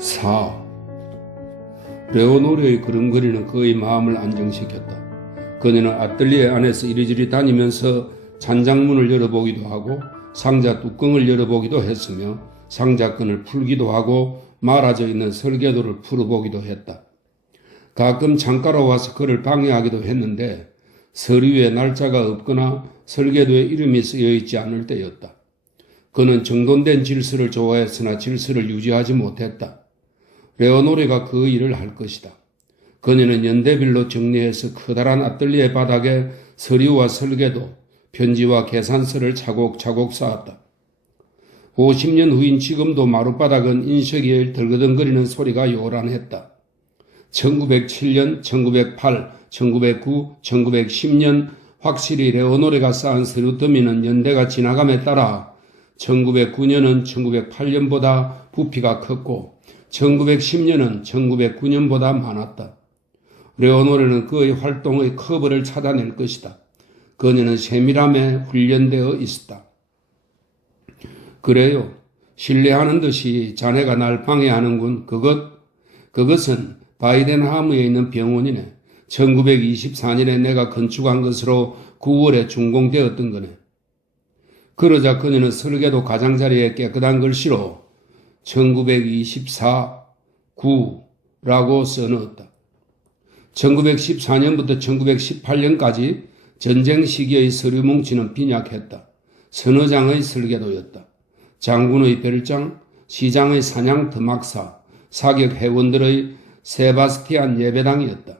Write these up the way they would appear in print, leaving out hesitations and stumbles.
4. 레오노르의 걸음걸이는 그의 마음을 안정시켰다. 그녀는 아뜰리에 안에서 이리저리 다니면서 잔장문을 열어보기도 하고 상자 뚜껑을 열어보기도 했으며 상자끈을 풀기도 하고 말아져 있는 설계도를 풀어보기도 했다. 가끔 창가로 와서 그를 방해하기도 했는데 서류에 날짜가 없거나 설계도에 이름이 쓰여있지 않을 때였다. 그는 정돈된 질서를 좋아했으나 질서를 유지하지 못했다. 레오노르가 그 일을 할 것이다. 그녀는 연대별로 정리해서 커다란 아뜰리에 바닥에 서류와 설계도, 편지와 계산서를 차곡차곡 쌓았다. 50년 후인 지금도 마룻바닥은 인쇄기에 덜거덩거리는 소리가 요란했다. 1907년, 1908, 1909, 1910년 확실히 레오노르가 쌓은 서류 더미는 연대가 지나감에 따라 1909년은 1908년보다 부피가 컸고 1910년은 1909년보다 많았다. 레오노르는 그의 활동의 커브를 찾아낼 것이다. 그녀는 세밀함에 훈련되어 있었다. 그래요. 신뢰하는 듯이 자네가 날 방해하는군. 그것은 바이덴하무에 있는 병원이네. 1924년에 내가 건축한 것으로 9월에 준공되었던 거네. 그러자 그녀는 설계도 가장자리에 깨끗한 글씨로 1924, 9라고 써넣었다. 1914년부터 1918년까지 전쟁 시기의 서류 뭉치는 빈약했다. 서너 장의 설계도였다. 장군의 별장, 시장의 사냥 드막사, 사격 회원들의 세바스티안 예배당이었다.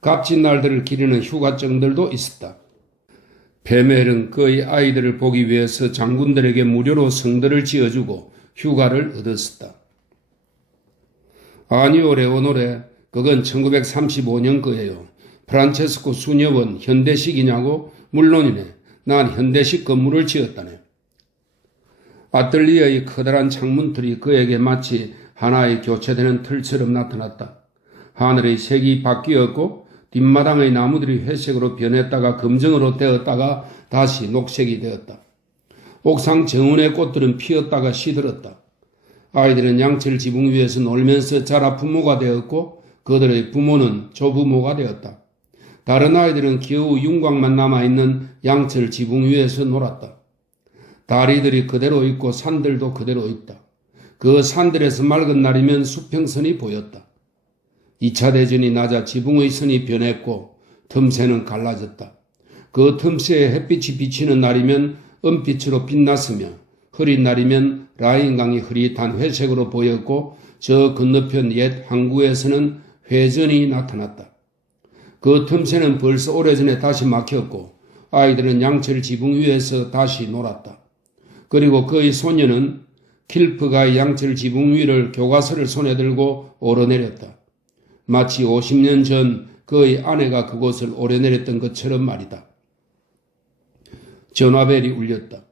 값진 날들을 기리는 휴가증들도 있었다. 베멜은 그의 아이들을 보기 위해서 장군들에게 무료로 성들을 지어주고 휴가를 얻었었다. 아니요, 레오노레, 그건 1935년 거예요. 프란체스코 수녀원 현대식이냐고? 물론이네. 난 현대식 건물을 지었다네. 아뜰리에의 커다란 창문틀이 그에게 마치 하나의 교체되는 틀처럼 나타났다. 하늘의 색이 바뀌었고 뒷마당의 나무들이 회색으로 변했다가 금정으로 되었다가 다시 녹색이 되었다. 옥상 정원의 꽃들은 피었다가 시들었다. 아이들은 양철 지붕 위에서 놀면서 자라 부모가 되었고 그들의 부모는 조부모가 되었다. 다른 아이들은 겨우 윤곽만 남아있는 양철 지붕 위에서 놀았다. 다리들이 그대로 있고 산들도 그대로 있다. 그 산들에서 맑은 날이면 수평선이 보였다. 2차 대전이 나자 지붕의 선이 변했고 틈새는 갈라졌다. 그 틈새에 햇빛이 비치는 날이면 은빛으로 빛났으며 흐린 날이면 라인강이 흐릿한 회색으로 보였고 저 건너편 옛 항구에서는 회전이 나타났다. 그 틈새는 벌써 오래전에 다시 막혔고 아이들은 양철 지붕 위에서 다시 놀았다. 그리고 그의 소녀는 킬프가 양철 지붕 위를 교과서를 손에 들고 오르내렸다. 마치 50년 전 그의 아내가 그곳을 오르내렸던 것처럼 말이다. 전화벨이 울렸다.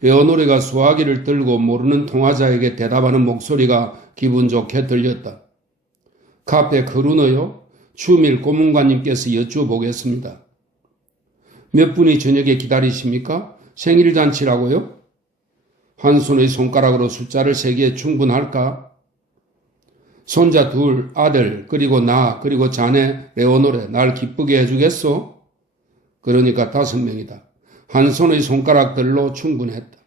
레오노르가 수화기를 들고 모르는 통화자에게 대답하는 목소리가 기분 좋게 들렸다. 카페 크루너요? 추밀 고문관님께서 여쭈어보겠습니다. 몇 분이 저녁에 기다리십니까? 생일잔치라고요? 한 손의 손가락으로 숫자를 세기에 충분할까? 손자 둘, 아들, 그리고 나, 그리고 자네, 레오노르, 날 기쁘게 해주겠소? 그러니까 5명이다. 한 손의 손가락들로 충분했다.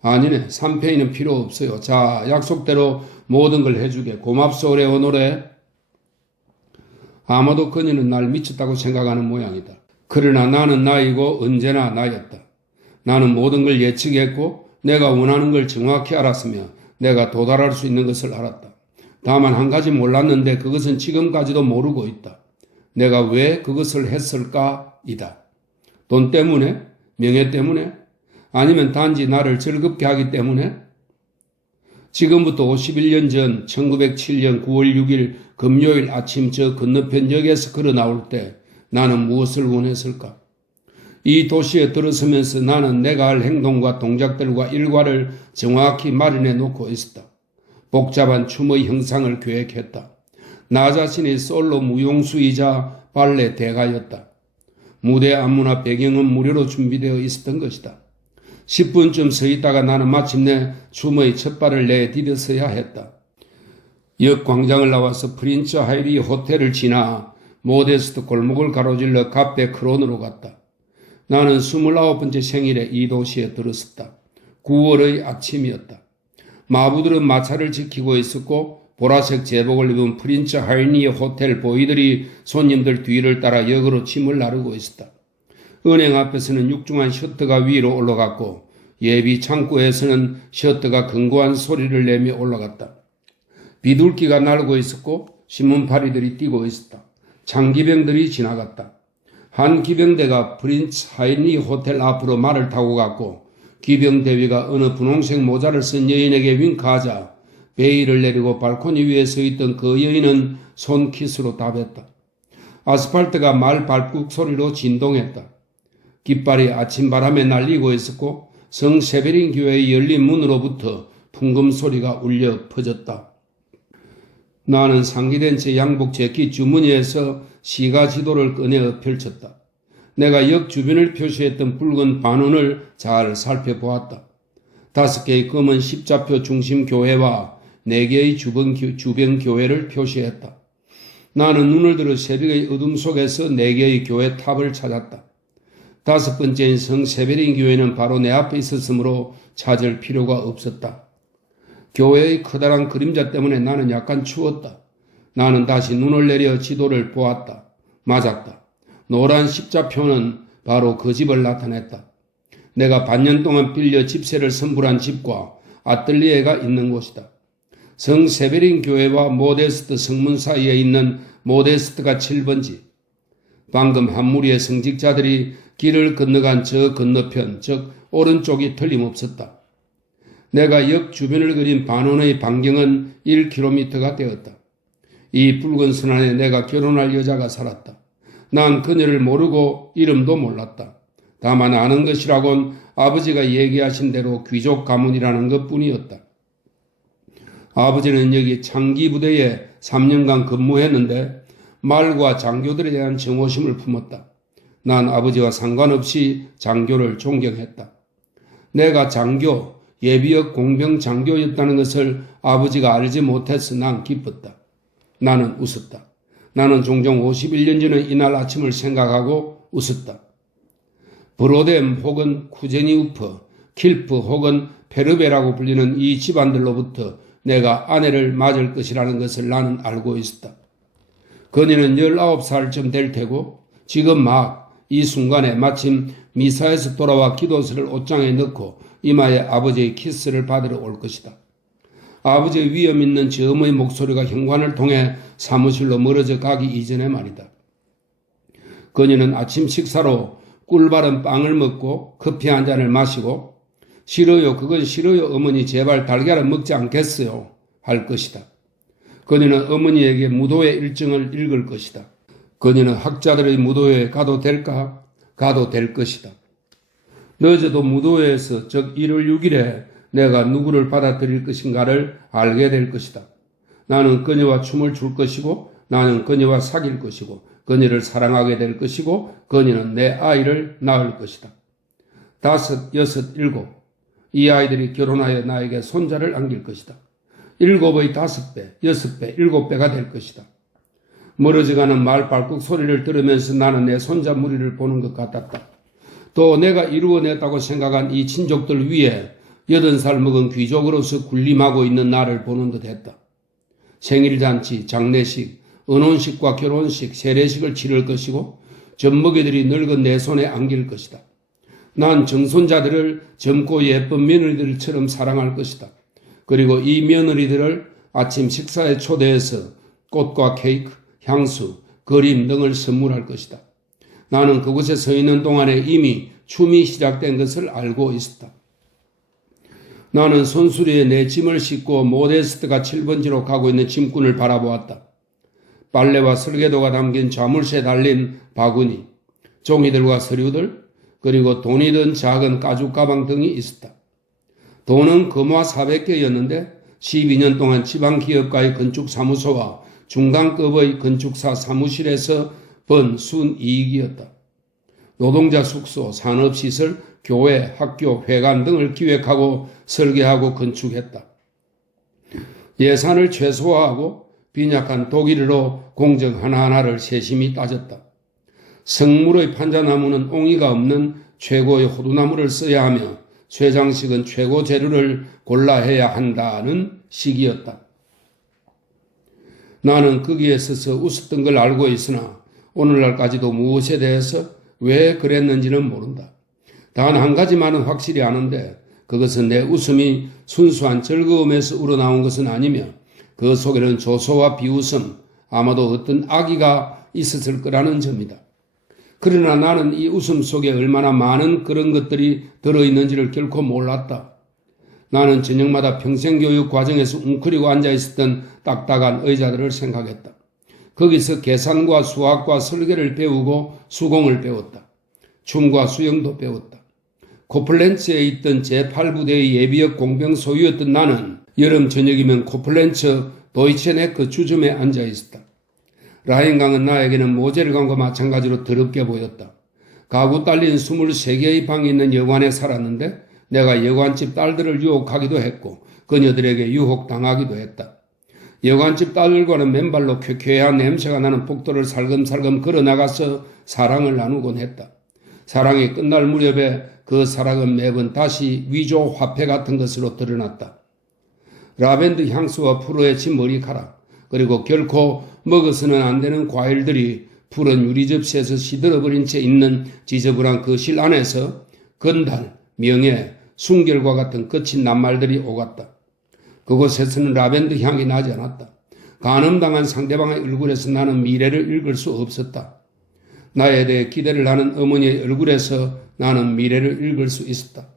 아니네, 3페이는 필요 없어요. 자, 약속대로 모든 걸 해주게. 고맙소, 레오노르. 아마도 그녀는 날 미쳤다고 생각하는 모양이다. 그러나 나는 나이고 언제나 나였다. 나는 모든 걸 예측했고 내가 원하는 걸 정확히 알았으며 내가 도달할 수 있는 것을 알았다. 다만 한 가지 몰랐는데 그것은 지금까지도 모르고 있다. 내가 왜 그것을 했을까이다. 돈 때문에? 명예 때문에? 아니면 단지 나를 즐겁게 하기 때문에? 지금부터 51년 전 1907년 9월 6일 금요일 아침 저 건너편 역에서 걸어 나올 때 나는 무엇을 원했을까? 이 도시에 들어서면서 나는 내가 할 행동과 동작들과 일과를 정확히 마련해 놓고 있었다. 복잡한 춤의 형상을 계획했다. 나 자신이 솔로 무용수이자 발레 대가였다. 무대 안무나 배경은 무료로 준비되어 있었던 것이다. 10분쯤 서 있다가 나는 마침내 춤의 첫 발을 내디뎠어야 했다. 역 광장을 나와서 프린츠 하이리 호텔을 지나 모데스트 골목을 가로질러 카페 크론으로 갔다. 나는 29번째 생일에 이 도시에 들었었다. 9월의 아침이었다. 마부들은 마차를 지키고 있었고 보라색 제복을 입은 프린츠 하이리 호텔 보이들이 손님들 뒤를 따라 역으로 짐을 나르고 있었다. 은행 앞에서는 육중한 셔터가 위로 올라갔고 예비 창고에서는 셔터가 견고한 소리를 내며 올라갔다. 비둘기가 날고 있었고 신문파리들이 뛰고 있었다. 장기병들이 지나갔다. 한 기병대가 프린츠 하이리 호텔 앞으로 말을 타고 갔고 기병대위가 어느 분홍색 모자를 쓴 여인에게 윙크하자 베일을 내리고 발코니 위에 서 있던 그 여인은 손키스로 답했다. 아스팔트가 말 발굽 소리로 진동했다. 깃발이 아침바람에 날리고 있었고 성 세베린 교회의 열린 문으로부터 풍금 소리가 울려 퍼졌다. 나는 상기된 채 양복 재킷 주머니에서 시가 지도를 꺼내 펼쳤다. 내가 역 주변을 표시했던 붉은 반원을 잘 살펴보았다. 5개의 검은 십자표 중심 교회와 4개의 주변 교회를 표시했다. 나는 눈을 들어 새벽의 어둠 속에서 4개의 교회 탑을 찾았다. 5번째인 성 세베린 교회는 바로 내 앞에 있었으므로 찾을 필요가 없었다. 교회의 커다란 그림자 때문에 나는 약간 추웠다. 나는 다시 눈을 내려 지도를 보았다. 맞았다. 노란 십자표는 바로 그 집을 나타냈다. 내가 반년 동안 빌려 집세를 선불한 집과 아틀리에가 있는 곳이다. 성 세베린 교회와 모데스트 성문 사이에 있는 모데스트가 7번지. 방금 한 무리의 성직자들이 길을 건너간 저 건너편, 즉 오른쪽이 틀림없었다. 내가 역 주변을 그린 반원의 반경은 1km가 되었다. 이 붉은 선 안에 내가 결혼할 여자가 살았다. 난 그녀를 모르고 이름도 몰랐다. 다만 아는 것이라곤 아버지가 얘기하신 대로 귀족 가문이라는 것뿐이었다. 아버지는 여기 창기부대에 3년간 근무했는데 말과 장교들에 대한 정오심을 품었다. 난 아버지와 상관없이 장교를 존경했다. 내가 장교, 예비역 공병 장교였다는 것을 아버지가 알지 못해서 난 기뻤다. 나는 웃었다. 나는 종종 51년 전의 이날 아침을 생각하고 웃었다. 브로뎀 혹은 쿠제니우프, 킬프 혹은 페르베라고 불리는 이 집안들로부터 내가 아내를 맞을 것이라는 것을 나는 알고 있었다. 그녀는 19살쯤 될 테고 지금 막 이 순간에 마침 미사에서 돌아와 기도서를 옷장에 넣고 이마에 아버지의 키스를 받으러 올 것이다. 아버지의 위험 있는 저음의 목소리가 현관을 통해 사무실로 멀어져 가기 이전에 말이다. 그녀는 아침 식사로 꿀바른 빵을 먹고 커피 한 잔을 마시고 싫어요, 그건 싫어요, 어머니 제발 달걀은 먹지 않겠어요 할 것이다. 그녀는 어머니에게 무도회 일정을 읽을 것이다. 그녀는 학자들의 무도회에 가도 될까? 가도 될 것이다. 늦어도 무도회에서 즉 1월 6일에 내가 누구를 받아들일 것인가를 알게 될 것이다. 나는 그녀와 춤을 출 것이고 나는 그녀와 사귈 것이고 그녀를 사랑하게 될 것이고 그녀는 내 아이를 낳을 것이다. 5, 6, 7 이 아이들이 결혼하여 나에게 손자를 안길 것이다. 7의 5배, 6배, 7배가 될 것이다. 멀어져가는 말 발국 소리를 들으면서 나는 내 손자 무리를 보는 것 같았다. 또 내가 이루어냈다고 생각한 이 친족들 위에 80살 먹은 귀족으로서 군림하고 있는 나를 보는 듯 했다. 생일잔치, 장례식, 은혼식과 결혼식, 세례식을 치를 것이고 젖먹이들이 늙은 내 손에 안길 것이다. 난 정손자들을 젊고 예쁜 며느리들처럼 사랑할 것이다. 그리고 이 며느리들을 아침 식사에 초대해서 꽃과 케이크, 향수, 그림 등을 선물할 것이다. 나는 그곳에 서 있는 동안에 이미 춤이 시작된 것을 알고 있었다. 나는 손수리에 내 짐을 싣고 모데스트가 7번지로 가고 있는 짐꾼을 바라보았다. 빨래와 설계도가 담긴 자물쇠에 달린 바구니, 종이들과 서류들, 그리고 돈이 든 작은 가죽 가방 등이 있었다. 돈은 금화 400개였는데 12년 동안 지방기업가의 건축사무소와 중간급의 건축사 사무실에서 번 순이익이었다. 노동자 숙소, 산업시설, 교회, 학교, 회관 등을 기획하고 설계하고 건축했다. 예산을 최소화하고 빈약한 독일어로 공적 하나하나를 세심히 따졌다. 성물의 판자나무는 옹이가 없는 최고의 호두나무를 써야 하며 쇠장식은 최고 재료를 골라해야 한다는 식이었다. 나는 거기에 서서 웃었던 걸 알고 있으나 오늘날까지도 무엇에 대해서 왜 그랬는지는 모른다. 단 한 가지만은 확실히 아는데 그것은 내 웃음이 순수한 즐거움에서 우러나온 것은 아니며 그 속에는 조소와 비웃음, 아마도 어떤 악의가 있었을 거라는 점이다. 그러나 나는 이 웃음 속에 얼마나 많은 그런 것들이 들어있는지를 결코 몰랐다. 나는 저녁마다 평생교육 과정에서 웅크리고 앉아있었던 딱딱한 의자들을 생각했다. 거기서 계산과 수학과 설계를 배우고 수공을 배웠다. 춤과 수영도 배웠다. 코플렌츠에 있던 제8부대의 예비역 공병 소유였던 나는 여름 저녁이면 코플렌츠 도이체네크 주점에 앉아있었다. 라인강은 나에게는 모젤강과 마찬가지로 더럽게 보였다. 가구 딸린 23개의 방이 있는 여관에 살았는데 내가 여관집 딸들을 유혹하기도 했고 그녀들에게 유혹당하기도 했다. 여관집 딸들과는 맨발로 쾌쾌한 냄새가 나는 복도를 살금살금 걸어나가서 사랑을 나누곤 했다. 사랑이 끝날 무렵에 그 사랑은 매번 다시 위조 화폐 같은 것으로 드러났다. 라벤더 향수와 푸르의 진 머리카락, 그리고 결코 먹어서는 안 되는 과일들이 푸른 유리접시에서 시들어버린 채 있는 지저분한 거실 안에서 건달, 명예, 순결과 같은 거친 낱말들이 오갔다. 그곳에서는 라벤더 향이 나지 않았다. 간음당한 상대방의 얼굴에서 나는 미래를 읽을 수 없었다. 나에 대해 기대를 하는 어머니의 얼굴에서 나는 미래를 읽을 수 있었다.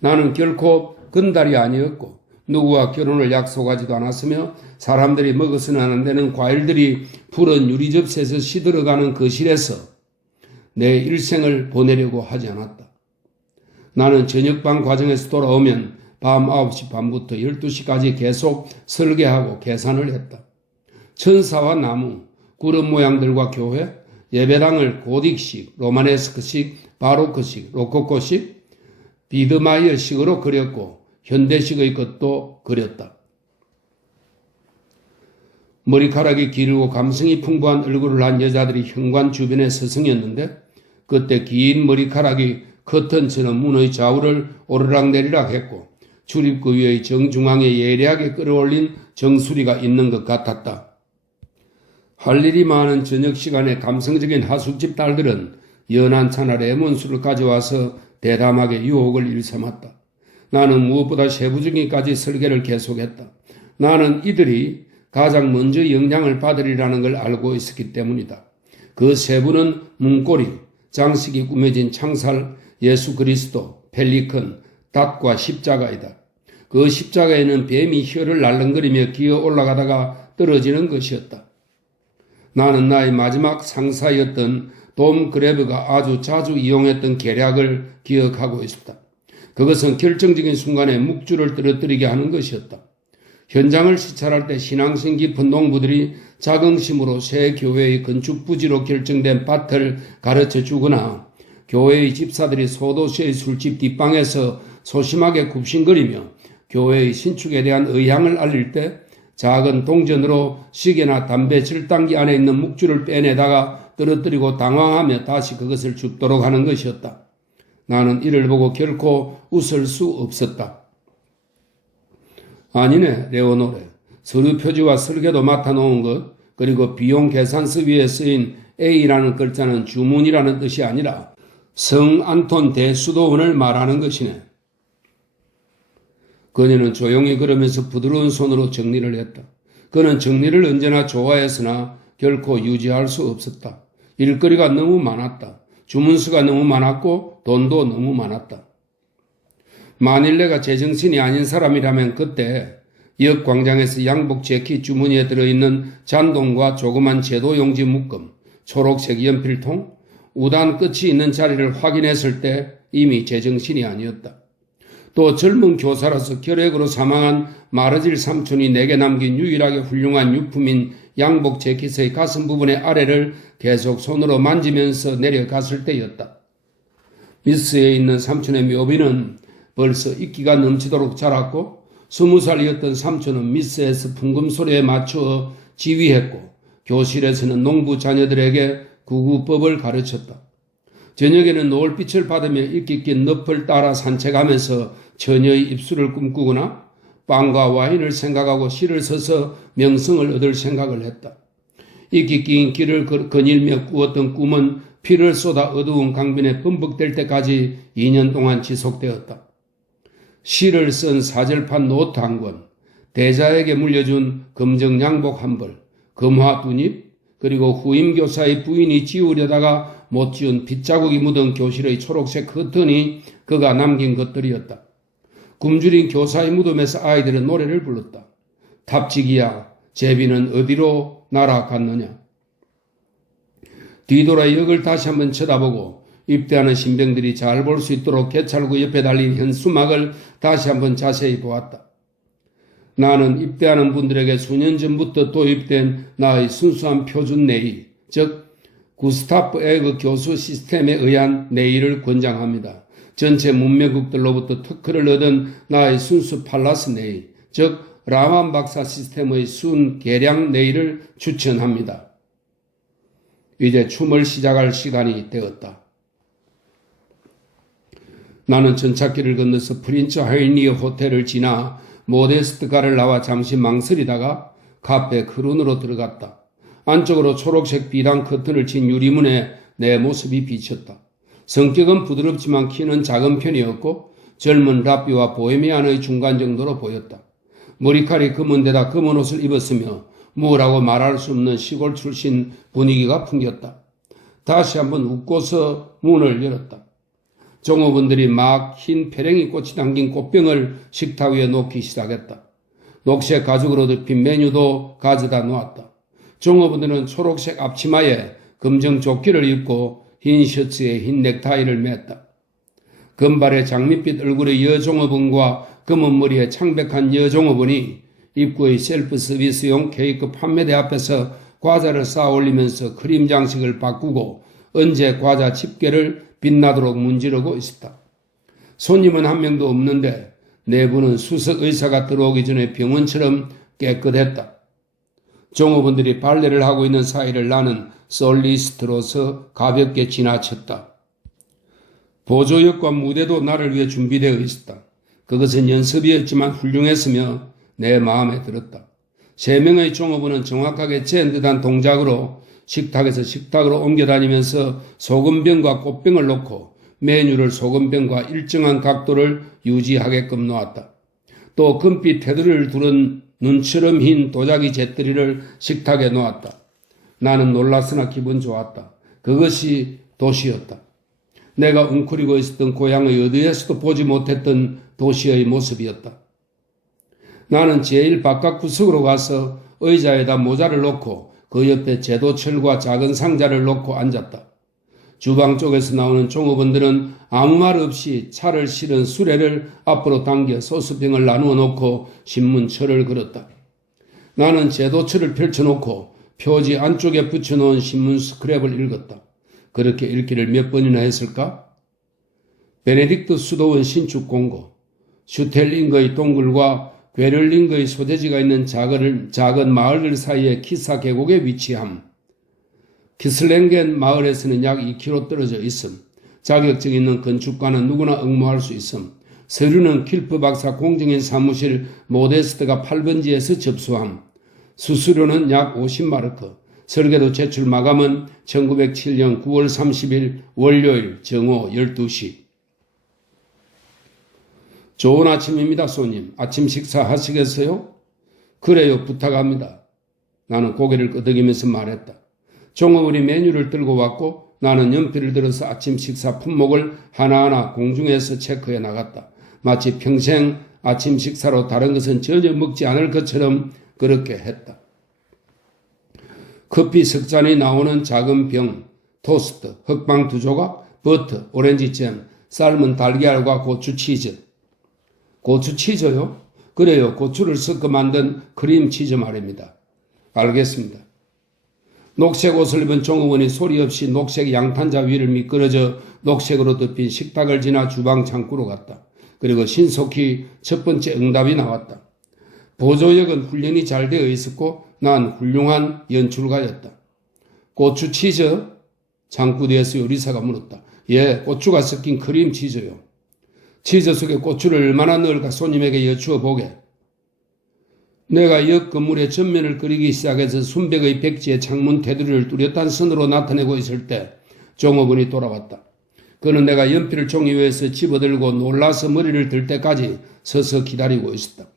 나는 결코 건달이 아니었고 누구와 결혼을 약속하지도 않았으며 사람들이 먹어서는 안 되는 과일들이 푸른 유리접시에서 시들어가는 거실에서 내 일생을 보내려고 하지 않았다. 나는 저녁반 과정에서 돌아오면 밤 9시 반부터 12시까지 계속 설계하고 계산을 했다. 천사와 나무, 구름 모양들과 교회, 예배당을 고딕식, 로마네스크식, 바로크식, 로코코식, 비드마이어식으로 그렸고 현대식의 것도 그렸다. 머리카락이 길고 감성이 풍부한 얼굴을 한 여자들이 현관 주변에 서성였는데 그때 긴 머리카락이 커튼처럼 문의 좌우를 오르락내리락 했고 출입구 위의 정중앙에 예리하게 끌어올린 정수리가 있는 것 같았다. 할 일이 많은 저녁 시간에 감성적인 하숙집 딸들은 연한 차나 레몬수를 가져와서 대담하게 유혹을 일삼았다. 나는 무엇보다 세부적인까지 설계를 계속했다. 나는 이들이 가장 먼저 영향을 받으리라는 걸 알고 있었기 때문이다. 그 세부는 문고리, 장식이 꾸며진 창살, 예수 그리스도, 펠리컨, 닷과 십자가이다. 그 십자가에는 뱀이 혀를 날름거리며 기어 올라가다가 떨어지는 것이었다. 나는 나의 마지막 상사였던 돔 그레브가 아주 자주 이용했던 계략을 기억하고 있었다. 그것은 결정적인 순간에 묵주를 떨어뜨리게 하는 것이었다. 현장을 시찰할 때 신앙심 깊은 농부들이 자긍심으로 새 교회의 건축 부지로 결정된 밭을 가르쳐 주거나 교회의 집사들이 소도시의 술집 뒷방에서 소심하게 굽신거리며 교회의 신축에 대한 의향을 알릴 때 작은 동전으로 시계나 담배 절단기 안에 있는 묵주를 빼내다가 떨어뜨리고 당황하며 다시 그것을 줍도록 하는 것이었다. 나는 이를 보고 결코 웃을 수 없었다. 아니네, 레오노레. 서류 표지와 설계도 맡아놓은 것, 그리고 비용 계산서 위에 쓰인 A라는 글자는 주문이라는 뜻이 아니라 성 안톤 대수도원을 말하는 것이네. 그녀는 조용히 걸으면서 부드러운 손으로 정리를 했다. 그는 정리를 언제나 좋아했으나 결코 유지할 수 없었다. 일거리가 너무 많았다. 주문서가 너무 많았고 돈도 너무 많았다. 만일 내가 제정신이 아닌 사람이라면 그때 역 광장에서 양복 재킷 주머니에 들어있는 잔돈과 조그만 제도용지 묶음, 초록색 연필통, 우단 끝이 있는 자리를 확인했을 때 이미 제정신이 아니었다. 또 젊은 교사로서 결핵으로 사망한 마르질 삼촌이 내게 남긴 유일하게 훌륭한 유품인 양복 재킷의 가슴 부분의 아래를 계속 손으로 만지면서 내려갔을 때였다. 미스에 있는 삼촌의 묘비는 벌써 이끼가 넘치도록 자랐고 20살이었던 삼촌은 미스에서 풍금소리에 맞추어 지휘했고 교실에서는 농부 자녀들에게 구구법을 가르쳤다. 저녁에는 노을빛을 받으며 이끼 낀 늪을 따라 산책하면서 처녀의 입술을 꿈꾸거나 빵과 와인을 생각하고 시를 써서 명성을 얻을 생각을 했다. 이끼 낀 길을 거닐며 꾸었던 꿈은 피를 쏟아 어두운 강변에 범벅될 때까지 2년 동안 지속되었다. 시를 쓴 사절판 노트 한 권, 대자에게 물려준 검정 양복 한 벌, 금화 두잎, 그리고 후임 교사의 부인이 지우려다가 못 지운 빗자국이 묻은 교실의 초록색 커튼이 그가 남긴 것들이었다. 굶주린 교사의 무덤에서 아이들은 노래를 불렀다. 탑지기야, 제비는 어디로 날아갔느냐. 뒤돌아 역을 다시 한번 쳐다보고 입대하는 신병들이 잘 볼 수 있도록 개찰구 옆에 달린 현수막을 다시 한번 자세히 보았다. 나는 입대하는 분들에게 수년 전부터 도입된 나의 순수한 표준 내의, 즉 구스타프 에그 교수 시스템에 의한 내의를 권장합니다. 전체 문명국들로부터 특허를 얻은 나의 순수 팔라스 내의, 즉 라만 박사 시스템의 순 계량 내의를 추천합니다. 이제 춤을 시작할 시간이 되었다. 나는 전찻길을 건너서 프린츠 하이니어 호텔을 지나 모데스트가를 나와 잠시 망설이다가 카페 크룬으로 들어갔다. 안쪽으로 초록색 비단 커튼을 친 유리문에 내 모습이 비쳤다. 성격은 부드럽지만 키는 작은 편이었고 젊은 랍비와 보헤미안의 중간 정도로 보였다. 머리칼이 검은 데다 검은 옷을 입었으며 뭐라고 말할 수 없는 시골 출신 분위기가 풍겼다. 다시 한번 웃고서 문을 열었다. 종업원들이 막 흰 페랭이 꽃이 담긴 꽃병을 식탁 위에 놓기 시작했다. 녹색 가죽으로 덮인 메뉴도 가져다 놓았다. 종업원들은 초록색 앞치마에 검정 조끼를 입고 흰 셔츠에 흰 넥타이를 맸다. 금발의 장밋빛 얼굴의 여종업원과 검은 머리에 창백한 여종업원이 입구의 셀프 서비스용 케이크 판매대 앞에서 과자를 쌓아 올리면서 크림 장식을 바꾸고 언제 과자 집게를 빛나도록 문지르고 있었다. 손님은 한 명도 없는데 내부는 수석 의사가 들어오기 전에 병원처럼 깨끗했다. 종업원들이 발레를 하고 있는 사이를 나는 솔리스트로서 가볍게 지나쳤다. 보조역과 무대도 나를 위해 준비되어 있었다. 그것은 연습이었지만 훌륭했으며 내 마음에 들었다. 3명의 종업원은 정확하게 잰 듯한 동작으로 식탁에서 식탁으로 옮겨다니면서 소금병과 꽃병을 놓고 메뉴를 소금병과 일정한 각도를 유지하게끔 놓았다. 또 금빛 테두리를 두른 눈처럼 흰 도자기 재떨이를 식탁에 놓았다. 나는 놀랐으나 기분 좋았다. 그것이 도시였다. 내가 웅크리고 있었던 고향의 어디에서도 보지 못했던 도시의 모습이었다. 나는 제일 바깥 구석으로 가서 의자에다 모자를 놓고 그 옆에 제도철과 작은 상자를 놓고 앉았다. 주방 쪽에서 나오는 종업원들은 아무 말 없이 차를 실은 수레를 앞으로 당겨 소스병을 나누어 놓고 신문철을 걸었다. 나는 제도철을 펼쳐놓고 표지 안쪽에 붙여놓은 신문 스크랩을 읽었다. 그렇게 읽기를 몇 번이나 했을까? 베네딕트 수도원 신축 공고, 슈텔링거의 동굴과 괴를링거의 소재지가 있는 작은 마을들 사이의 키사 계곡에 위치함. 키슬랭겐 마을에서는 약 2km 떨어져 있음. 자격증 있는 건축가는 누구나 응모할 수 있음. 서류는 킬프 박사 공정인 사무실 모데스트가 8번지에서 접수함. 수수료는 약 50마르크. 설계도 제출 마감은 1907년 9월 30일 월요일 정오 12시. 좋은 아침입니다, 손님. 아침 식사 하시겠어요? 그래요, 부탁합니다. 나는 고개를 끄덕이면서 말했다. 종업원이 메뉴를 들고 왔고 나는 연필을 들어서 아침 식사 품목을 하나하나 공중에서 체크해 나갔다. 마치 평생 아침 식사로 다른 것은 전혀 먹지 않을 것처럼 그렇게 했다. 커피 석 잔이 나오는 작은 병, 토스트, 흑빵 2조각, 버터, 오렌지잼, 삶은 달걀과 고추 치즈. 고추 치즈요? 그래요. 고추를 섞어 만든 크림 치즈 말입니다. 알겠습니다. 녹색 옷을 입은 종업원이 소리 없이 녹색 양탄자 위를 미끄러져 녹색으로 덮인 식탁을 지나 주방 창구로 갔다. 그리고 신속히 첫 번째 응답이 나왔다. 보조역은 훈련이 잘 되어 있었고 난 훌륭한 연출가였다. 고추 치즈? 장구대에서 요리사가 물었다. 예, 고추가 섞인 크림 치즈요. 치즈 속에 고추를 얼마나 넣을까 손님에게 여쭈어 보게. 내가 역 건물의 전면을 그리기 시작해서 순백의 백지에 창문 테두리를 뚜렷한 선으로 나타내고 있을 때 종업원이 돌아왔다. 그는 내가 연필을 종이 위에서 집어들고 놀라서 머리를 들 때까지 서서 기다리고 있었다.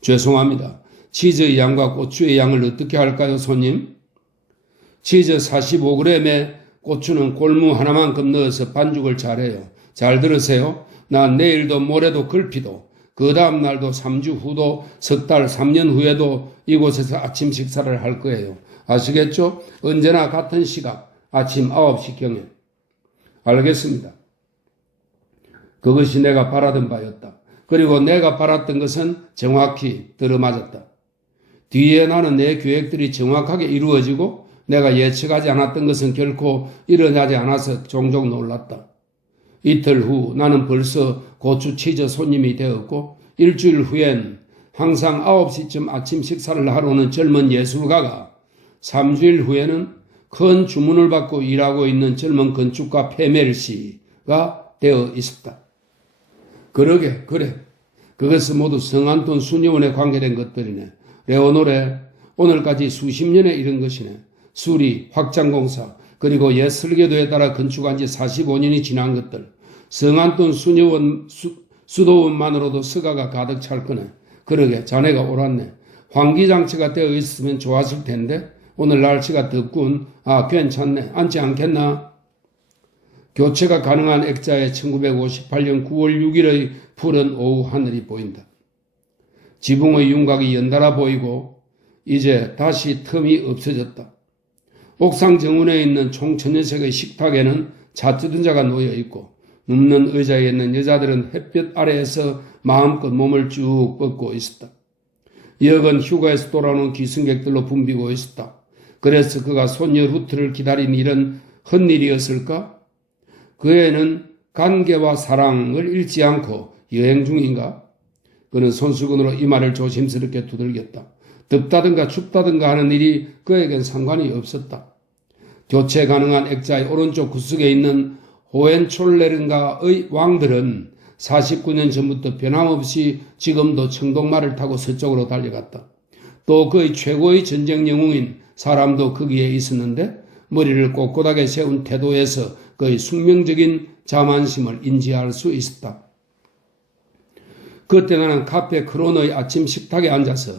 죄송합니다. 치즈의 양과 고추의 양을 어떻게 할까요, 손님? 치즈 45g에 고추는 골무 하나만큼 넣어서 반죽을 잘해요. 잘 들으세요. 난 내일도 모레도 글피도 그 다음 날도 3주 후도 석 달 3년 후에도 이곳에서 아침 식사를 할 거예요. 아시겠죠? 언제나 같은 시각 아침 9시경에. 알겠습니다. 그것이 내가 바라던 바였다. 그리고 내가 바랐던 것은 정확히 들어맞았다. 뒤에 나는 내 계획들이 정확하게 이루어지고 내가 예측하지 않았던 것은 결코 일어나지 않아서 종종 놀랐다. 이틀 후 나는 벌써 고추 치즈 손님이 되었고 일주일 후엔 항상 9시쯤 아침 식사를 하러 오는 젊은 예술가가 3주일 후에는 큰 주문을 받고 일하고 있는 젊은 건축가 페멜 씨가 되어 있었다. 그러게 그래. 그것은 모두 성안돈 수녀원에 관계된 것들이네. 레오노레 오늘까지 수십 년에 이른 것이네. 수리, 확장공사, 그리고 옛 설계도에 따라 건축한 지 45년이 지난 것들. 성안돈 수녀원 수도원만으로도 서가가 가득 찰 거네. 그러게 자네가 옳았네. 환기장치가 되어 있으면 좋았을 텐데 오늘 날씨가 덥군. 아 괜찮네. 앉지 않겠나? 교체가 가능한 액자에 1958년 9월 6일의 푸른 오후 하늘이 보인다. 지붕의 윤곽이 연달아 보이고 이제 다시 틈이 없어졌다. 옥상 정문에 있는 총천연색의 식탁에는 자뜨든 자가 놓여있고 눕는 의자에 있는 여자들은 햇볕 아래에서 마음껏 몸을 쭉 뻗고 있었다. 역은 휴가에서 돌아오는 기승객들로 붐비고 있었다. 그래서 그가 손녀 루트를 기다린 일은 헛일이었을까? 그 애는 관계와 사랑을 잃지 않고 여행 중인가? 그는 손수건으로 이마를 조심스럽게 두들겼다. 덥다든가 춥다든가 하는 일이 그에겐 상관이 없었다. 교체 가능한 액자의 오른쪽 구석에 있는 호헨촐레른가의 왕들은 49년 전부터 변함없이 지금도 청동말을 타고 서쪽으로 달려갔다. 또 그의 최고의 전쟁 영웅인 사람도 거기에 있었는데 머리를 꼿꼿하게 세운 태도에서 그의 숙명적인 자만심을 인지할 수 있었다. 그때 나는 카페 크로너의 아침 식탁에 앉아서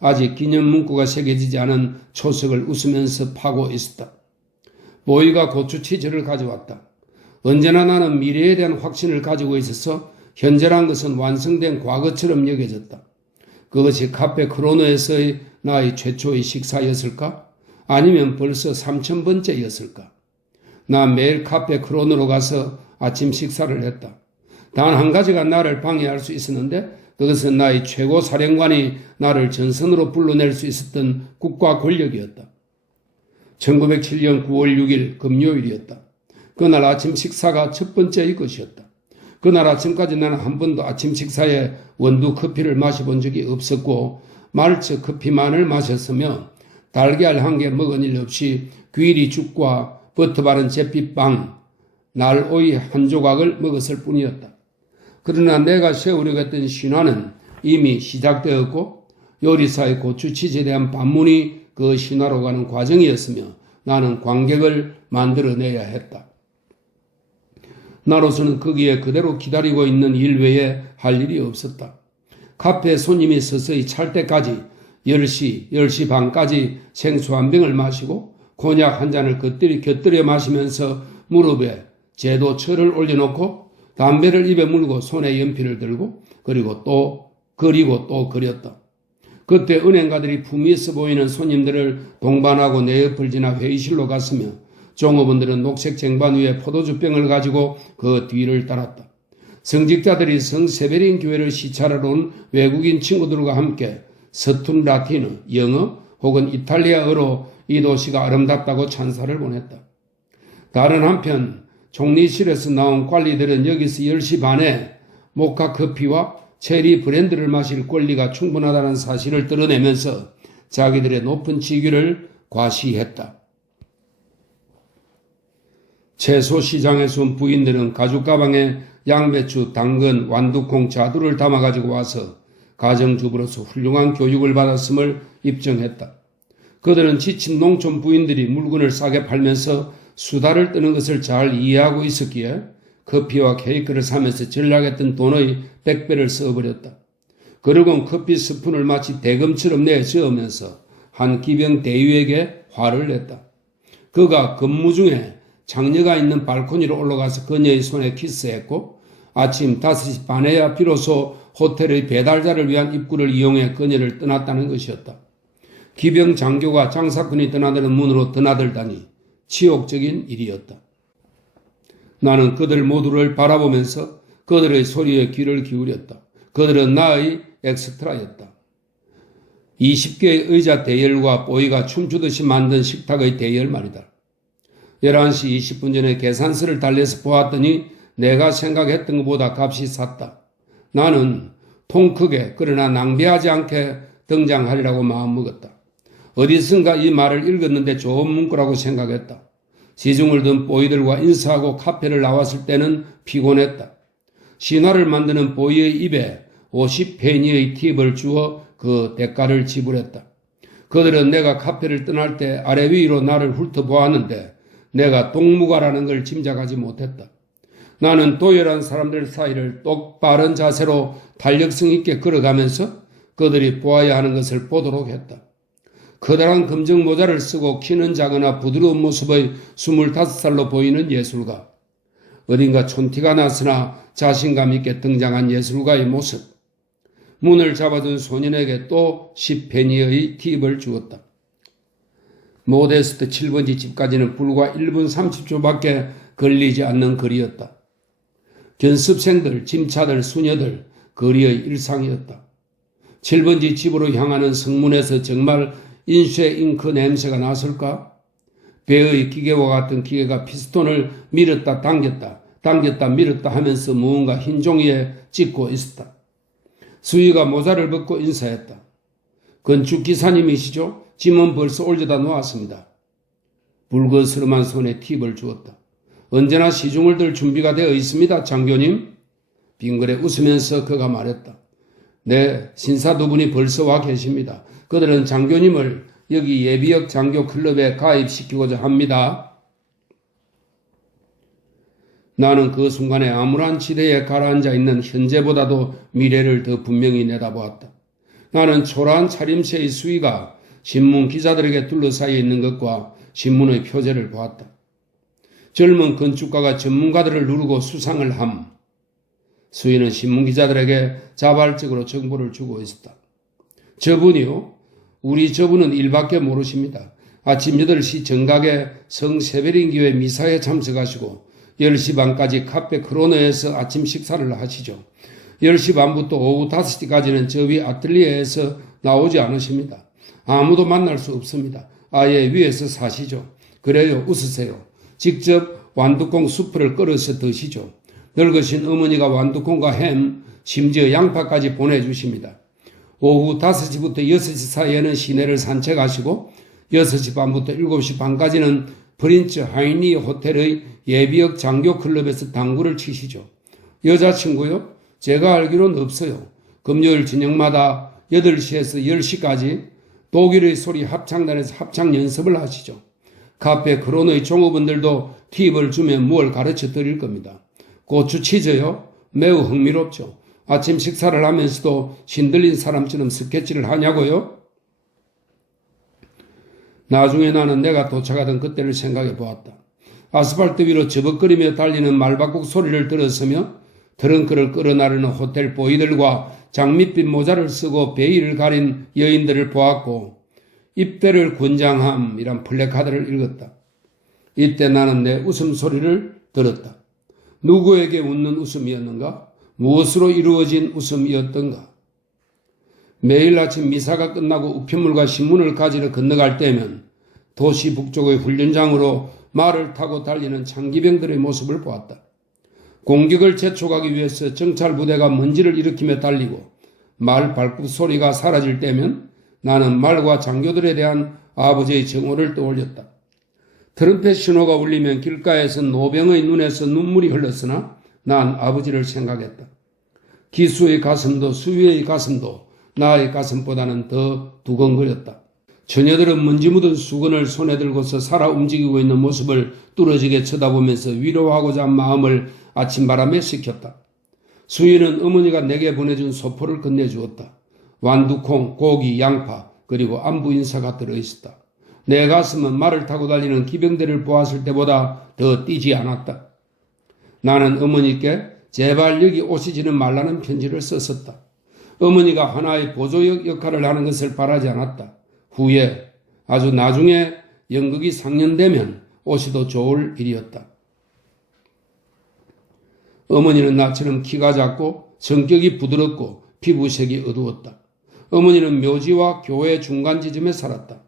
아직 기념 문구가 새겨지지 않은 초석을 웃으면서 파고 있었다. 모이가 고추 치즈를 가져왔다. 언제나 나는 미래에 대한 확신을 가지고 있어서 현재란 것은 완성된 과거처럼 여겨졌다. 그것이 카페 크로너에서의 나의 최초의 식사였을까? 아니면 벌써 3000번째였을까? 난 매일 카페 크로너로 가서 아침 식사를 했다. 단 한 가지가 나를 방해할 수 있었는데 그것은 나의 최고 사령관이 나를 전선으로 불러낼 수 있었던 국가 권력이었다. 1907년 9월 6일 금요일이었다. 그날 아침 식사가 첫 번째의 것이었다. 그날 아침까지 나는 한 번도 아침 식사에 원두 커피를 마셔본 적이 없었고 말츠 커피만을 마셨으며 달걀 한 개 먹은 일 없이 귀리 죽과 버터 바른 제피빵, 날오이 한 조각을 먹었을 뿐이었다. 그러나 내가 세우려고 했던 신화는 이미 시작되었고 요리사의 고추치즈에 대한 반문이 그 신화로 가는 과정이었으며 나는 관객을 만들어내야 했다. 나로서는 거기에 그대로 기다리고 있는 일 외에 할 일이 없었다. 카페에 손님이 서서히 찰 때까지 10시 반까지 생수 한 병을 마시고 곤약 한 잔을 곁들여 마시면서 무릎에 제도철을 올려놓고 담배를 입에 물고 손에 연필을 들고 그리고 또 그렸다. 그때 은행가들이 품위 있어 보이는 손님들을 동반하고 내 옆을 지나 회의실로 갔으며 종업원들은 녹색 쟁반 위에 포도주병을 가지고 그 뒤를 따랐다. 성직자들이 성세베린 교회를 시찰하러 온 외국인 친구들과 함께 서툰 라틴어, 영어 혹은 이탈리아어로 이 도시가 아름답다고 찬사를 보냈다. 다른 한편 총리실에서 나온 관리들은 여기서 10시 반에 모카 커피와 체리 브랜드를 마실 권리가 충분하다는 사실을 드러내면서 자기들의 높은 직위를 과시했다. 채소 시장에서 온 부인들은 가죽 가방에 양배추, 당근, 완두콩, 자두를 담아가지고 와서 가정주부로서 훌륭한 교육을 받았음을 입증했다. 그들은 지친 농촌 부인들이 물건을 싸게 팔면서 수다를 떠는 것을 잘 이해하고 있었기에 커피와 케이크를 사면서 전략했던 돈의 100배를 써버렸다. 그러곤 커피 스푼을 마치 대금처럼 내저으면서 한 기병 대위에게 화를 냈다. 그가 근무 중에 장녀가 있는 발코니로 올라가서 그녀의 손에 키스했고 아침 5시 반에야 비로소 호텔의 배달자를 위한 입구를 이용해 그녀를 떠났다는 것이었다. 기병 장교가 장사꾼이 드나드는 문으로 드나들다니 치욕적인 일이었다. 나는 그들 모두를 바라보면서 그들의 소리에 귀를 기울였다. 그들은 나의 엑스트라였다. 20개의 의자 대열과 보이가 춤추듯이 만든 식탁의 대열 말이다. 11시 20분 전에 계산서를 달래서 보았더니 내가 생각했던 것보다 값이 쌌다. 나는 통 크게 그러나 낭비하지 않게 등장하리라고 마음먹었다. 어디선가 이 말을 읽었는데 좋은 문구라고 생각했다. 시중을 든 보이들과 인사하고 카페를 나왔을 때는 피곤했다. 신화를 만드는 보이의 입에 50페니의 팁을 주어 그 대가를 지불했다. 그들은 내가 카페를 떠날 때 아래 위로 나를 훑어보았는데 내가 동무가라는 걸 짐작하지 못했다. 나는 도열한 사람들 사이를 똑바른 자세로 탄력성 있게 걸어가면서 그들이 보아야 하는 것을 보도록 했다. 커다란 검정 모자를 쓰고 키는 작으나 부드러운 모습의 25살로 보이는 예술가. 어딘가 촌티가 났으나 자신감 있게 등장한 예술가의 모습. 문을 잡아둔 소년에게 또 10페니의 팁을 주었다. 모데스트 7번지 집까지는 불과 1분 30초밖에 걸리지 않는 거리였다. 견습생들, 짐차들, 수녀들, 거리의 일상이었다. 7번지 집으로 향하는 성문에서 정말 인쇄 잉크 냄새가 났을까? 배의 기계와 같은 기계가 피스톤을 밀었다 당겼다, 당겼다 밀었다 하면서 무언가 흰 종이에 찍고 있었다. 수위가 모자를 벗고 인사했다. 건축기사님이시죠? 짐은 벌써 올려다 놓았습니다. 불거스름한 손에 팁을 주었다. 언제나 시중을 들 준비가 되어 있습니다, 장교님. 빙그레 웃으면서 그가 말했다. 네, 신사 두 분이 벌써 와 계십니다. 그들은 장교님을 여기 예비역 장교 클럽에 가입시키고자 합니다. 나는 그 순간에 암울한 지대에 가라앉아 있는 현재보다도 미래를 더 분명히 내다보았다. 나는 초라한 차림새의 수위가 신문 기자들에게 둘러싸여 있는 것과 신문의 표제를 보았다. 젊은 건축가가 전문가들을 누르고 수상을 함. 수위는 신문 기자들에게 자발적으로 정보를 주고 있었다. 저분이요? 우리 저분은 일밖에 모르십니다. 아침 8시 정각에 성세베린 교회 미사에 참석하시고 10시 반까지 카페 크로너에서 아침 식사를 하시죠. 10시 반부터 오후 5시까지는 저 위 아틀리에에서 나오지 않으십니다. 아무도 만날 수 없습니다. 아예 위에서 사시죠. 그래요, 웃으세요. 직접 완두콩 수프를 끓여서 드시죠. 늙으신 어머니가 완두콩과 햄, 심지어 양파까지 보내주십니다. 오후 5시부터 6시 사이에는 시내를 산책하시고 6시 반부터 7시 반까지는 프린츠 하이니 호텔의 예비역 장교 클럽에서 당구를 치시죠. 여자친구요? 제가 알기로는 없어요. 금요일 저녁마다 8시에서 10시까지 독일의 소리 합창단에서 합창 연습을 하시죠. 카페 크로너의 종업원들도 팁을 주면 뭘 가르쳐 드릴 겁니다. 고추 치즈요? 매우 흥미롭죠. 아침 식사를 하면서도 신들린 사람처럼 스케치를 하냐고요? 나중에 나는 내가 도착하던 그때를 생각해 보았다. 아스팔트 위로 저벅거리며 달리는 말바국 소리를 들었으며 트렁크를 끌어나르는 호텔 보이들과 장밋빛 모자를 쓰고 베일을 가린 여인들을 보았고 입대를 권장함이란 플래카드를 읽었다. 이때 나는 내 웃음소리를 들었다. 누구에게 웃는 웃음이었는가? 무엇으로 이루어진 웃음이었던가? 매일 아침 미사가 끝나고 우편물과 신문을 가지러 건너갈 때면 도시 북쪽의 훈련장으로 말을 타고 달리는 창기병들의 모습을 보았다. 공격을 재촉하기 위해서 정찰부대가 먼지를 일으키며 달리고 말 발굽 소리가 사라질 때면 나는 말과 장교들에 대한 아버지의 정오를 떠올렸다. 트럼펫 신호가 울리면 길가에서 노병의 눈에서 눈물이 흘렀으나 난 아버지를 생각했다. 기수의 가슴도 수위의 가슴도 나의 가슴보다는 더 두근거렸다. 처녀들은 먼지 묻은 수건을 손에 들고서 살아 움직이고 있는 모습을 뚫어지게 쳐다보면서 위로하고자 한 마음을 아침바람에 식혔다. 수위는 어머니가 내게 보내준 소포를 건네주었다. 완두콩, 고기, 양파, 그리고 안부 인사가 들어있었다. 내 가슴은 말을 타고 달리는 기병대를 보았을 때보다 더 뛰지 않았다. 나는 어머니께 제발 여기 오시지는 말라는 편지를 썼었다. 어머니가 하나의 보조역 역할을 하는 것을 바라지 않았다. 후에 아주 나중에 연극이 상연되면 오시도 좋을 일이었다. 어머니는 나처럼 키가 작고 성격이 부드럽고 피부색이 어두웠다. 어머니는 묘지와 교회 중간 지점에 살았다.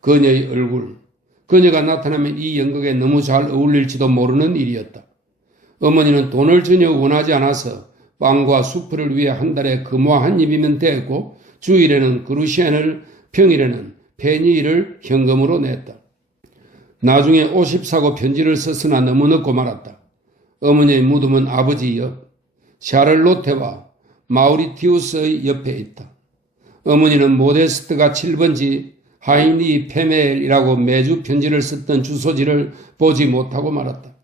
그녀의 얼굴, 그녀가 나타나면 이 연극에 너무 잘 어울릴지도 모르는 일이었다. 어머니는 돈을 전혀 원하지 않아서 빵과 수프를 위해 한 달에 금화 한 입이면 되었고 주일에는 그루시엔을, 평일에는 페니를 현금으로 냈다. 나중에 50사고 편지를 썼으나 너무 늦고 말았다. 어머니의 무덤은 아버지 옆 샤를로테와 마우리티우스의 옆에 있다. 어머니는 모데스트가 7번지 하이니 페멜이라고 매주 편지를 썼던 주소지를 보지 못하고 말았다.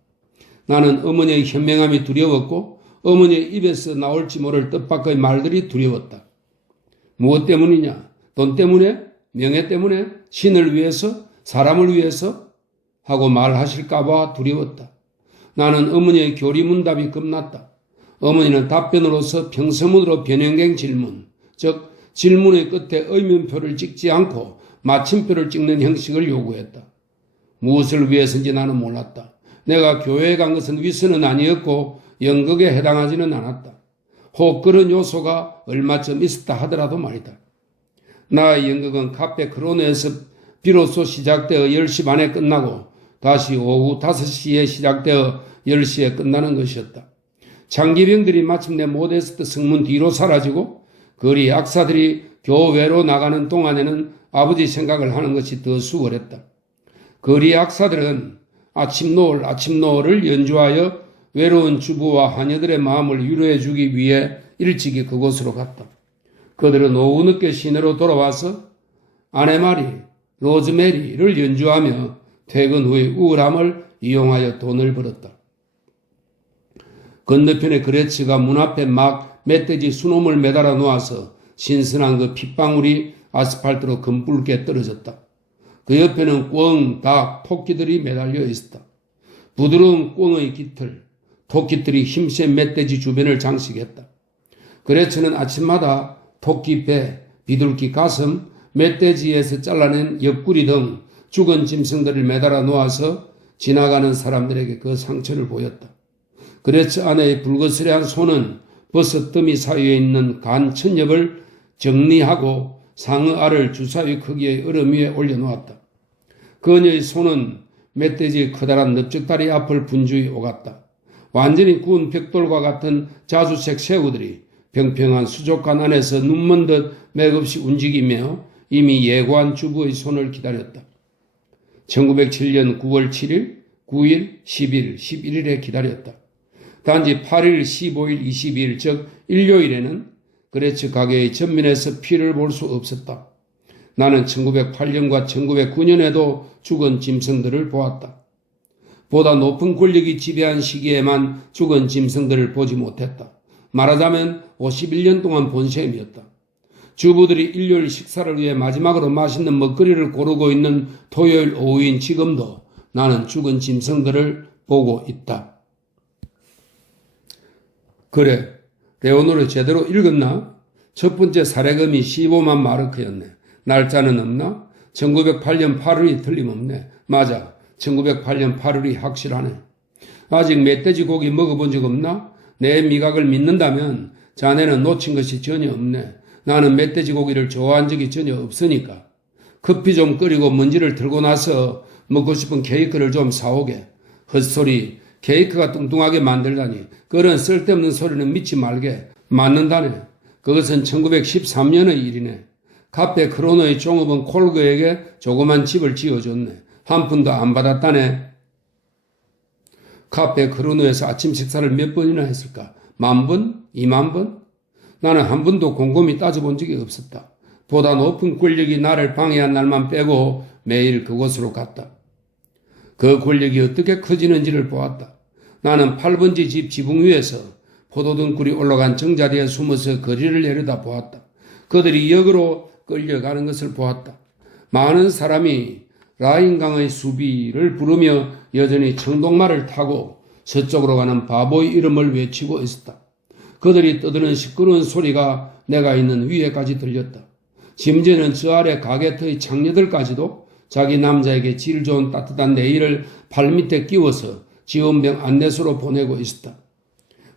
나는 어머니의 현명함이 두려웠고 어머니의 입에서 나올지 모를 뜻밖의 말들이 두려웠다. 무엇 때문이냐? 돈 때문에? 명예 때문에? 신을 위해서? 사람을 위해서? 하고 말하실까봐 두려웠다. 나는 어머니의 교리문답이 겁났다. 어머니는 답변으로서 평서문으로 변형된 질문, 즉 질문의 끝에 의문표를 찍지 않고 마침표를 찍는 형식을 요구했다. 무엇을 위해서인지 나는 몰랐다. 내가 교회에 간 것은 위선은 아니었고 연극에 해당하지는 않았다. 혹 그런 요소가 얼마쯤 있었다 하더라도 말이다. 나의 연극은 카페 크로네에서 비로소 시작되어 10시 반에 끝나고 다시 오후 5시에 시작되어 10시에 끝나는 것이었다. 장기병들이 마침내 모데스트 성문 뒤로 사라지고 거리 약사들이 교외로 나가는 동안에는 아버지 생각을 하는 것이 더 수월했다. 거리 약사들은 아침 노을을 연주하여 외로운 주부와 하녀들의 마음을 위로해 주기 위해 일찍이 그곳으로 갔다. 그들은 오후 늦게 시내로 돌아와서 아내마리, 로즈메리를 연주하며 퇴근 후에 우울함을 이용하여 돈을 벌었다. 건너편의 그레츠가 문 앞에 막 멧돼지 수놈을 매달아 놓아서 신선한 그 핏방울이 아스팔트로 검붉게 떨어졌다. 그 옆에는 꿩, 닭, 토끼들이 매달려 있었다. 부드러운 꿩의 깃털, 토끼들이 힘센 멧돼지 주변을 장식했다. 그레츠는 아침마다 토끼 배, 비둘기 가슴, 멧돼지에서 잘라낸 옆구리 등 죽은 짐승들을 매달아 놓아서 지나가는 사람들에게 그 상처를 보였다. 그레츠 아내의 불거스레한 손은 버섯 더미 사이에 있는 간 천엽을 정리하고 상어 알을 주사위 크기의 얼음 위에 올려놓았다. 그녀의 손은 멧돼지의 커다란 넓적다리 앞을 분주히 오갔다. 완전히 구운 벽돌과 같은 자주색 새우들이 평평한 수족관 안에서 눈먼 듯 맥없이 움직이며 이미 예고한 주부의 손을 기다렸다. 1907년 9월 7일, 9일, 10일, 11일에 기다렸다. 단지 8일, 15일, 22일, 즉 일요일에는 그레츠 가게의 전면에서 피를 볼 수 없었다. 나는 1908년과 1909년에도 죽은 짐승들을 보았다. 보다 높은 권력이 지배한 시기에만 죽은 짐승들을 보지 못했다. 말하자면 51년 동안 본 셈이었다. 주부들이 일요일 식사를 위해 마지막으로 맛있는 먹거리를 고르고 있는 토요일 오후인 지금도 나는 죽은 짐승들을 보고 있다. 그래, 레오노를 제대로 읽었나? 첫 번째 사례금이 15만 마르크였네. 날짜는 없나? 1908년 8월이 틀림없네. 맞아, 1908년 8월이 확실하네. 아직 멧돼지 고기 먹어본 적 없나? 내 미각을 믿는다면 자네는 놓친 것이 전혀 없네. 나는 멧돼지 고기를 좋아한 적이 전혀 없으니까. 커피 좀 끓이고 먼지를 들고 나서 먹고 싶은 케이크를 좀 사오게. 헛소리, 케이크가 뚱뚱하게 만들다니 그런 쓸데없는 소리는 믿지 말게. 맞는다네. 그것은 1913년의 일이네. 카페 크로노의 종업원 콜그에게 조그만 집을 지어줬네. 한 푼도 안 받았다네. 카페 크로노에서 아침 식사를 몇 번이나 했을까? 10,000번? 20,000번? 나는 한 번도 곰곰이 따져본 적이 없었다. 보다 높은 권력이 나를 방해한 날만 빼고 매일 그곳으로 갔다. 그 권력이 어떻게 커지는지를 보았다. 나는 8번지 집 지붕 위에서 포도등굴이 올라간 정자리에 숨어서 거리를 내려다 보았다. 그들이 역으로 끌려가는 것을 보았다. 많은 사람이 라인강의 수비를 부르며 여전히 청동말을 타고 서쪽으로 가는 바보의 이름을 외치고 있었다. 그들이 떠드는 시끄러운 소리가 내가 있는 위에까지 들렸다. 심지어는 저 아래 가게터의 창녀들까지도 자기 남자에게 질 좋은 따뜻한 네일을 발밑에 끼워서 지원병 안내소로 보내고 있었다.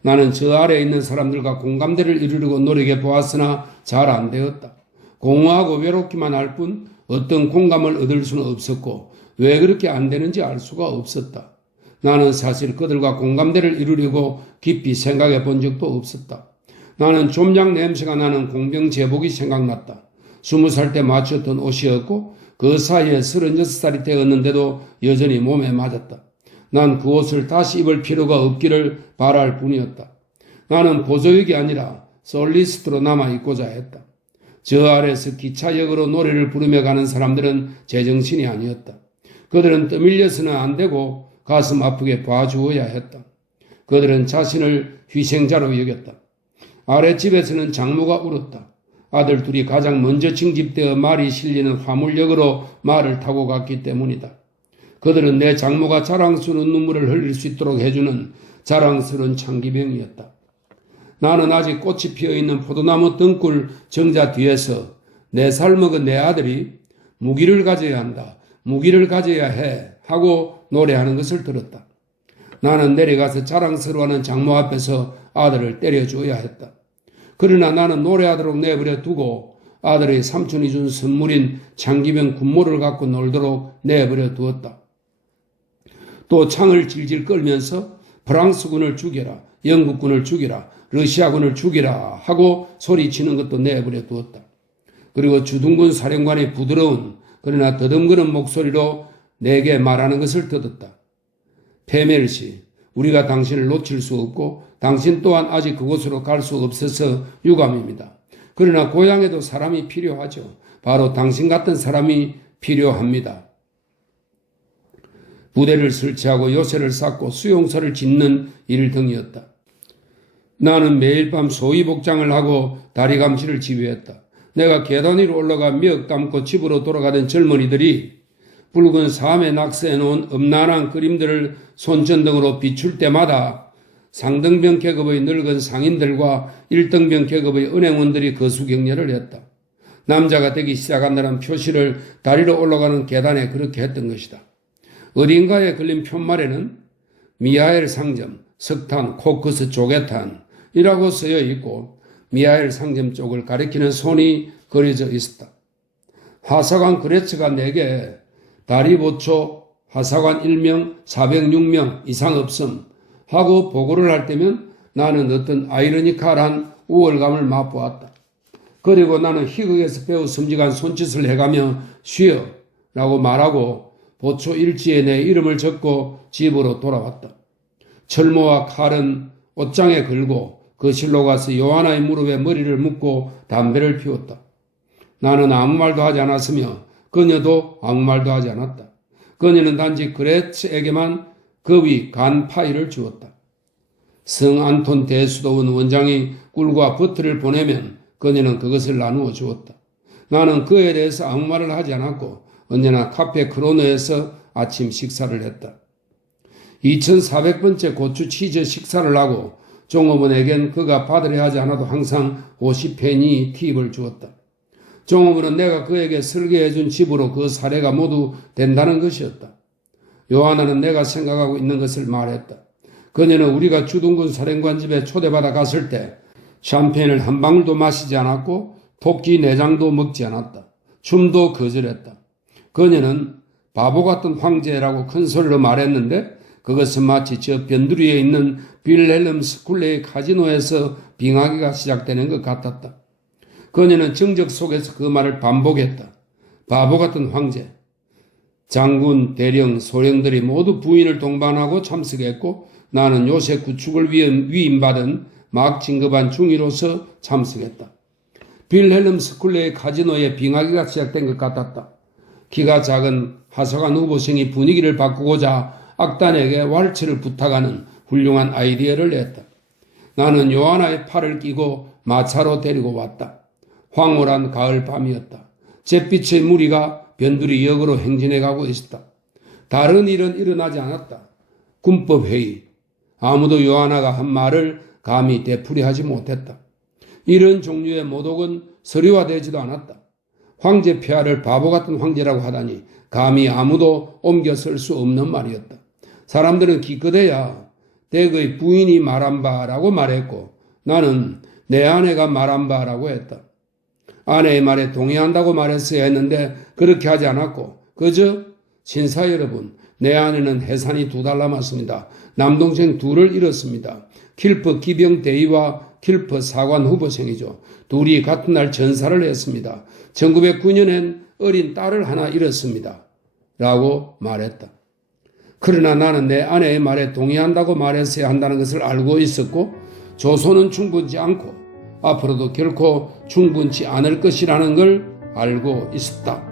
나는 저 아래에 있는 사람들과 공감대를 이루려고 노력해 보았으나 잘 안 되었다. 공허하고 외롭기만 할 뿐 어떤 공감을 얻을 수는 없었고 왜 그렇게 안 되는지 알 수가 없었다. 나는 사실 그들과 공감대를 이루려고 깊이 생각해 본 적도 없었다. 나는 좀약 냄새가 나는 공병 제복이 생각났다. 20살 때 맞췄던 옷이었고 그 사이에 36살이 되었는데도 여전히 몸에 맞았다. 난 그 옷을 다시 입을 필요가 없기를 바랄 뿐이었다. 나는 보조역이 아니라 솔리스트로 남아있고자 했다. 저 아래서 기차역으로 노래를 부르며 가는 사람들은 제정신이 아니었다. 그들은 떠밀려서는 안 되고 가슴 아프게 봐주어야 했다. 그들은 자신을 희생자로 여겼다. 아랫집에서는 장모가 울었다. 아들 둘이 가장 먼저 징집되어 말이 실리는 화물역으로 말을 타고 갔기 때문이다. 그들은 내 장모가 자랑스러운 눈물을 흘릴 수 있도록 해주는 자랑스러운 창기병이었다. 나는 아직 꽃이 피어있는 포도나무 등굴 정자 뒤에서 4살 먹은 내 아들이 무기를 가져야 한다. 무기를 가져야 해. 하고 노래하는 것을 들었다. 나는 내려가서 자랑스러워하는 장모 앞에서 아들을 때려주어야 했다. 그러나 나는 노래하도록 내버려 두고 아들의 삼촌이 준 선물인 창기병 군모를 갖고 놀도록 내버려 두었다. 또 창을 질질 끌면서 프랑스군을 죽여라, 영국군을 죽여라, 러시아군을 죽여라 하고 소리치는 것도 내버려 두었다. 그리고 주둔군 사령관의 부드러운 그러나 더듬거는 목소리로 내게 말하는 것을 듣었다. 페멜씨, 우리가 당신을 놓칠 수 없고 당신 또한 아직 그곳으로 갈 수 없어서 유감입니다. 그러나 고향에도 사람이 필요하죠. 바로 당신 같은 사람이 필요합니다. 부대를 설치하고 요새를 쌓고 수용소를 짓는 일 등이었다. 나는 매일 밤 소위 복장을 하고 다리 감시를 지휘했다. 내가 계단 위로 올라가 멱 감고 집으로 돌아가던 젊은이들이 붉은 사암에 낙서해 놓은 음란한 그림들을 손전등으로 비출 때마다 상등병 계급의 늙은 상인들과 1등병 계급의 은행원들이 거수격려를 했다. 남자가 되기 시작한다는 표시를 다리로 올라가는 계단에 그렇게 했던 것이다. 어딘가에 걸린 편말에는 미하엘 상점, 석탄, 코크스, 조개탄이라고 쓰여 있고 미하엘 상점 쪽을 가리키는 손이 그려져 있었다. 하사관 그레츠가 내게 다리보초 하사관 1명 406명 이상 없음 하고 보고를 할 때면 나는 어떤 아이러니컬한 우월감을 맛보았다. 그리고 나는 희극에서 배우 섬직한 손짓을 해가며 쉬어 라고 말하고 보초 일지에 내 이름을 적고 집으로 돌아왔다. 철모와 칼은 옷장에 걸고 거실로 가서 요하나의 무릎에 머리를 묶고 담배를 피웠다. 나는 아무 말도 하지 않았으며 그녀도 아무 말도 하지 않았다. 그녀는 단지 그레츠에게만 그 위 간 파이를 주었다. 성 안톤 대수도원 원장이 꿀과 버터를 보내면 그녀는 그것을 나누어 주었다. 나는 그에 대해서 아무 말을 하지 않았고 언제나 카페 크로노에서 아침 식사를 했다. 2400번째 고추 치즈 식사를 하고 종업원에겐 그가 받으려 하지 않아도 항상 50페니 팁을 주었다. 종업원은 내가 그에게 설계해준 집으로 그 사례가 모두 된다는 것이었다. 요하나는 내가 생각하고 있는 것을 말했다. 그녀는 우리가 주둔군 사령관 집에 초대받아 갔을 때 샴페인을 한 방울도 마시지 않았고 토끼 내장도 먹지 않았다. 춤도 거절했다. 그녀는 바보 같은 황제라고 큰 소리로 말했는데 그것은 마치 저 변두리에 있는 빌헬름 스쿨레의 카지노에서 빙하기가 시작되는 것 같았다. 그녀는 정적 속에서 그 말을 반복했다. 바보 같은 황제. 장군, 대령, 소령들이 모두 부인을 동반하고 참석했고 나는 요새 구축을 위임받은 막 진급한 중위로서 참석했다. 빌헬름 스쿨레의 카지노에 빙하기가 시작된 것 같았다. 키가 작은 하소간 후보생이 분위기를 바꾸고자 악단에게 왈츠를 부탁하는 훌륭한 아이디어를 냈다. 나는 요하나의 팔을 끼고 마차로 데리고 왔다. 황홀한 가을 밤이었다. 잿빛의 무리가 변두리 역으로 행진해가고 있었다. 다른 일은 일어나지 않았다. 군법회의. 아무도 요하나가 한 말을 감히 되풀이하지 못했다. 이런 종류의 모독은 서류화되지도 않았다. 황제 폐하를 바보 같은 황제라고 하다니 감히 아무도 옮겨 쓸 수 없는 말이었다. 사람들은 기껏해야 댁의 부인이 말한 바라고 말했고 나는 내 아내가 말한 바라고 했다. 아내의 말에 동의한다고 말했어야 했는데 그렇게 하지 않았고 그저 신사 여러분, 내 아내는 해산이 2달 남았습니다. 남동생 둘을 잃었습니다. 킬퍼 기병 대위와 킬퍼 사관 후보생이죠. 둘이 같은 날 전사를 했습니다. 1909년엔 어린 딸을 하나 잃었습니다. 라고 말했다. 그러나 나는 내 아내의 말에 동의한다고 말했어야 한다는 것을 알고 있었고 조선은 충분치 않고 앞으로도 결코 충분치 않을 것이라는 걸 알고 있었다.